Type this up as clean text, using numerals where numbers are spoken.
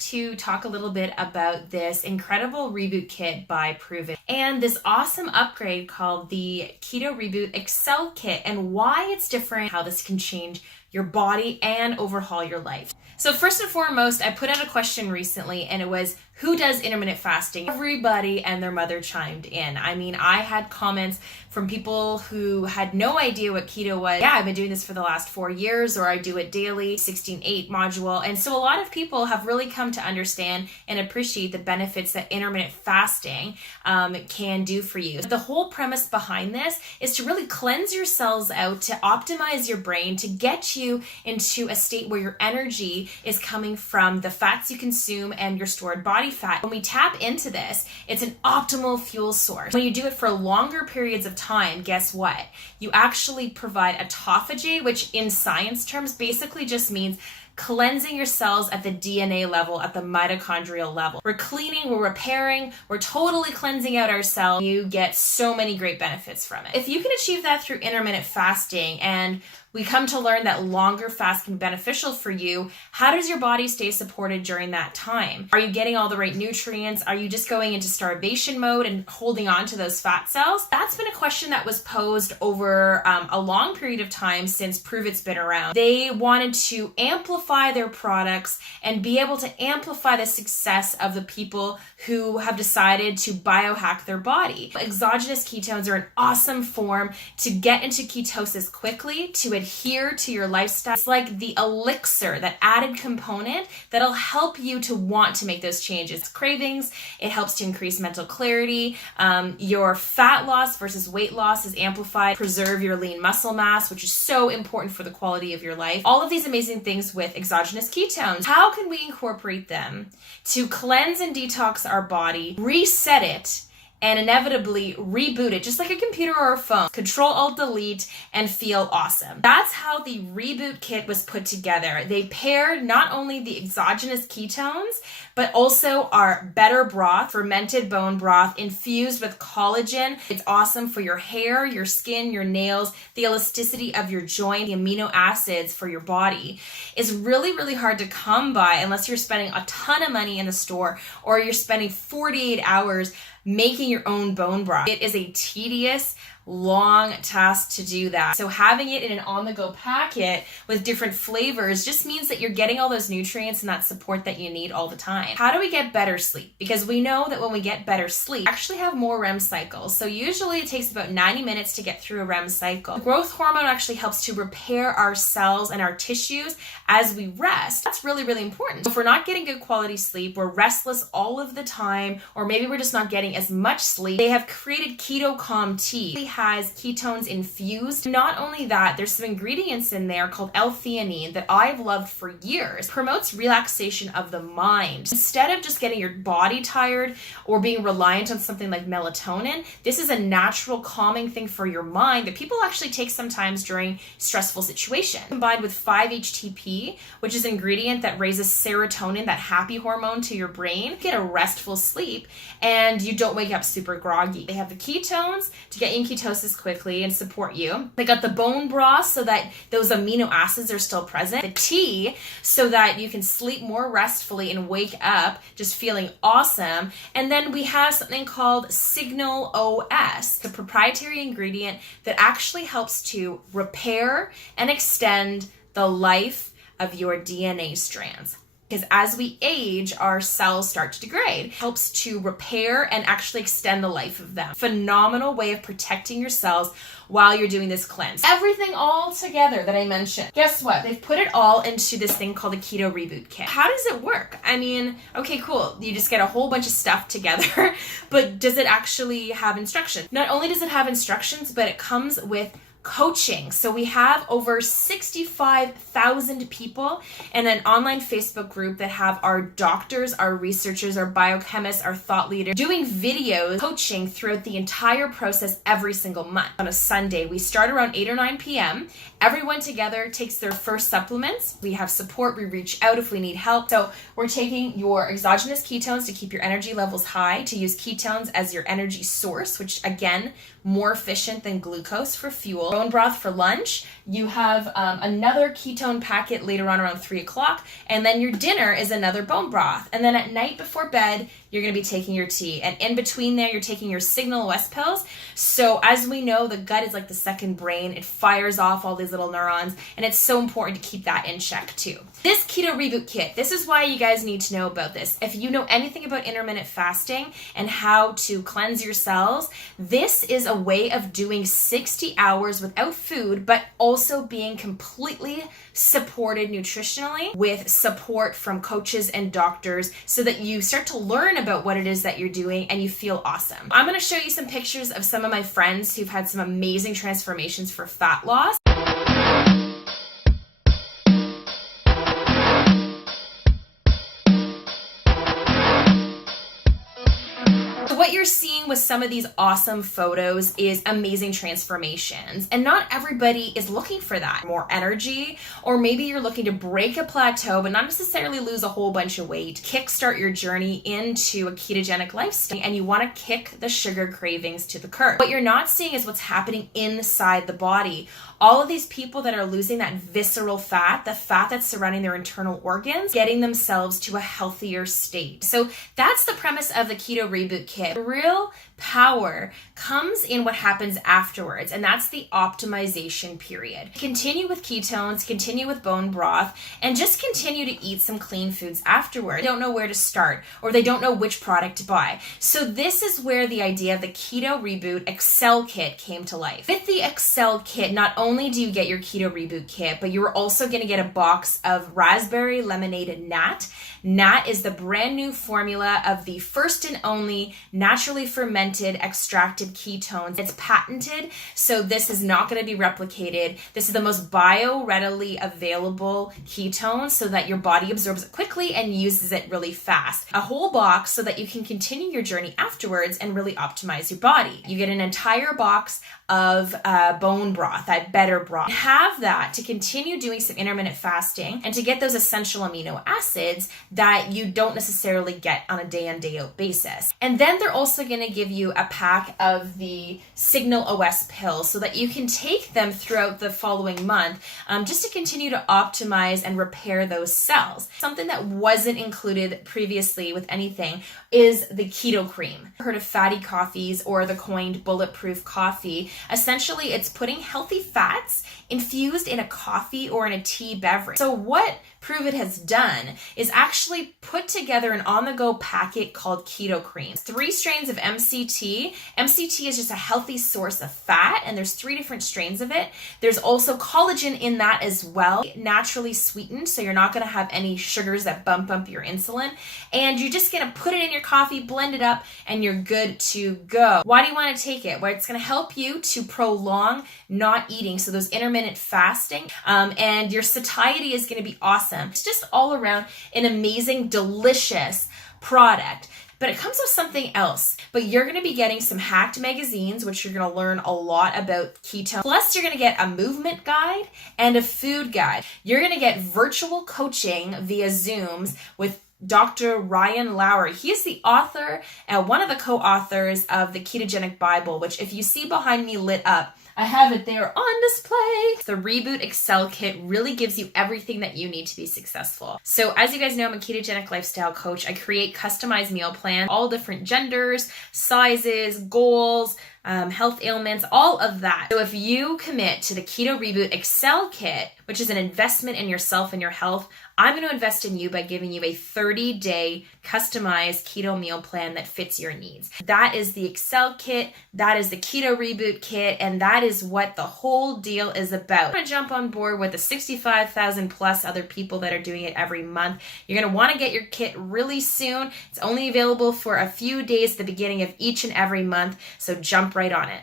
to talk a little bit about this incredible reboot kit by Prüvit and this awesome upgrade called the Keto Reboot Excel Kit and why it's different, how this can change your body and overhaul your life. So first and foremost, I put out a question recently and it was, who does intermittent fasting? Everybody and their mother chimed in. I mean, I had comments from people who had no idea what keto was. Yeah, I've been doing this for the last 4 years, or I do it daily, 16-8 module. And so a lot of people have really come to understand and appreciate the benefits that intermittent fasting can do for you. The whole premise behind this is to really cleanse your cells out, to optimize your brain, to get you into a state where your energy is coming from the fats you consume and your stored body fat. When we tap into this, it's an optimal fuel source. When you do it for longer periods of time, guess what? You actually provide autophagy, which in science terms basically just means cleansing your cells at the DNA level, at the mitochondrial level. We're cleaning, we're repairing, we're totally cleansing out our cells. You get so many great benefits from it. If you can achieve that through intermittent fasting, and we come to learn that longer fasts can be beneficial for you, how does your body stay supported during that time? Are you getting all the right nutrients? Are you just going into starvation mode and holding on to those fat cells? That's been a question that was posed over a long period of time since Prüvit's been around. They wanted to amplify their products and be able to amplify the success of the people who have decided to biohack their body. Exogenous ketones are an awesome form to get into ketosis quickly, to adhere to your lifestyle. It's like the elixir, that added component that'll help you to want to make those changes. Cravings, it helps to increase mental clarity. Your fat loss versus weight loss is amplified. Preserve your lean muscle mass, which is so important for the quality of your life. All of these amazing things with exogenous ketones. How can we incorporate them to cleanse and detox our body, reset it, and inevitably reboot it, just like a computer or a phone? Control-Alt-Delete and feel awesome. That's how the reboot kit was put together. They paired not only the exogenous ketones, but also our better broth, fermented bone broth infused with collagen. It's awesome for your hair, your skin, your nails, the elasticity of your joint, the amino acids for your body. It's really, really hard to come by unless you're spending a ton of money in the store or you're spending 48 hours making your own bone broth. It is a tedious, long task to do that. So having it in an on-the-go packet with different flavors just means that you're getting all those nutrients and that support that you need all the time. How do we get better sleep? Because we know that when we get better sleep, we actually have more REM cycles. So usually it takes about 90 minutes to get through a REM cycle. The growth hormone actually helps to repair our cells and our tissues as we rest. That's really, really important. So if we're not getting good quality sleep, we're restless all of the time, or maybe we're just not getting as much sleep, they have created Keto Calm Tea. Has ketones infused. Not only that, there's some ingredients in there called L-theanine that I've loved for years. It promotes relaxation of the mind. Instead of just getting your body tired or being reliant on something like melatonin, this is a natural calming thing for your mind that people actually take sometimes during stressful situations. Combined with 5-HTP, which is an ingredient that raises serotonin, that happy hormone to your brain, you get a restful sleep and you don't wake up super groggy. They have the ketones to get you in ketosis quickly and support you. They got the bone broth so that those amino acids are still present. The tea so that you can sleep more restfully and wake up just feeling awesome. And then we have something called Signal OS, the proprietary ingredient that actually helps to repair and extend the life of your DNA strands. Because as we age, our cells start to degrade. It helps to repair and actually extend the life of them. Phenomenal way of protecting your cells while you're doing this cleanse. Everything all together that I mentioned. Guess what? They've put it all into this thing called a Keto Reboot Kit. How does it work? I mean, okay, cool. You just get a whole bunch of stuff together, but does it actually have instructions? Not only does it have instructions, but it comes with coaching. So we have over 65,000 people in an online Facebook group that have our doctors, our researchers, our biochemists, our thought leaders doing videos, coaching throughout the entire process every single month. On a Sunday, we start around 8 or 9 p.m. Everyone together takes their first supplements. We have support. We reach out if we need help. So we're taking your exogenous ketones to keep your energy levels high, to use ketones as your energy source, which again, more efficient than glucose for fuel. bone broth for lunch. You have another ketone packet later on around 3 o'clock. And then your dinner is another bone broth. And then at night before bed, you're going to be taking your tea. And in between there, you're taking your Signal OS pills. So as we know, the gut is like the second brain. It fires off all these little neurons. And it's so important to keep that in check too. This Keto Reboot Kit, this is why you guys need to know about this. If you know anything about intermittent fasting and how to cleanse your cells, this is a way of doing 60 hours without food, but also being completely supported nutritionally with support from coaches and doctors so that you start to learn about what it is that you're doing and you feel awesome. I'm going to show you some pictures of some of my friends who've had some amazing transformations for fat loss. What you're seeing with some of these awesome photos is amazing transformations. And not everybody is looking for that. More energy, or maybe you're looking to break a plateau, but not necessarily lose a whole bunch of weight. Kickstart your journey into a ketogenic lifestyle, and you want to kick the sugar cravings to the curb. What you're not seeing is what's happening inside the body. All of these people that are losing that visceral fat, the fat that's surrounding their internal organs, getting themselves to a healthier state. So that's the premise of the Keto Reboot Kit. The real power comes in what happens afterwards, and that's the optimization period. Continue with ketones, continue with bone broth, and just continue to eat some clean foods afterwards. They don't know where to start, or they don't know which product to buy. So this is where the idea of the Keto Reboot Excel Kit came to life. With the Excel Kit, not only do you get your Keto Reboot Kit, but you're also going to get a box of raspberry lemonade nat. Nat is the brand new formula of the first and only naturally fermented extracted ketones. It's patented, so this is not going to be replicated. This is the most bio-readily available ketone so that your body absorbs it quickly and uses it really fast. A whole box so that you can continue your journey afterwards and really optimize your body. You get an entire box of bone broth, that better broth. Have that to continue doing some intermittent fasting and to get those essential amino acids that you don't necessarily get on a day-in, day-out basis. And then they're also going to give you a pack of the Signal OS pills so that you can take them throughout the following month just to continue to optimize and repair those cells. Something that wasn't included previously with anything is the keto cream. Heard of fatty coffees or the coined bulletproof coffee. Essentially, it's putting healthy fats infused in a coffee or in a tea beverage. So what Prüvit has done is actually put together an on-the-go packet called Keto Cream. 3 strains of MCT. MCT is just a healthy source of fat, and there's 3 different strains of it. There's also collagen in that as well, naturally sweetened, so you're not going to have any sugars that bump up your insulin. And you're just going to put it in your coffee, blend it up, and you're good to go. Why do you want to take it? Well, it's going to help you to prolong not eating, so those intermittent fasting, and your satiety is going to be awesome. It's just all around an amazing, delicious product. But it comes with something else. But you're going to be getting some hacked magazines, which you're going to learn a lot about keto. Plus, you're going to get a movement guide and a food guide. You're going to get virtual coaching via Zooms with Dr. Ryan Lowry. He is the author and one of the co-authors of the Ketogenic Bible, which if you see behind me lit up, I have it there on display. The Reboot Excel Kit really gives you everything that you need to be successful. So as you guys know, I'm a ketogenic lifestyle coach. I create customized meal plans, all different genders, sizes, goals, health ailments, all of that. So if you commit to the Keto Reboot Excel Kit, which is an investment in yourself and your health, I'm going to invest in you by giving you a 30-day customized keto meal plan that fits your needs. That is the Excel Kit, that is the Keto Reboot Kit, and that is what the whole deal is about. I'm going to jump on board with the 65,000 plus other people that are doing it every month. You're going to want to get your kit really soon. It's only available for a few days at the beginning of each and every month, so jump right on it.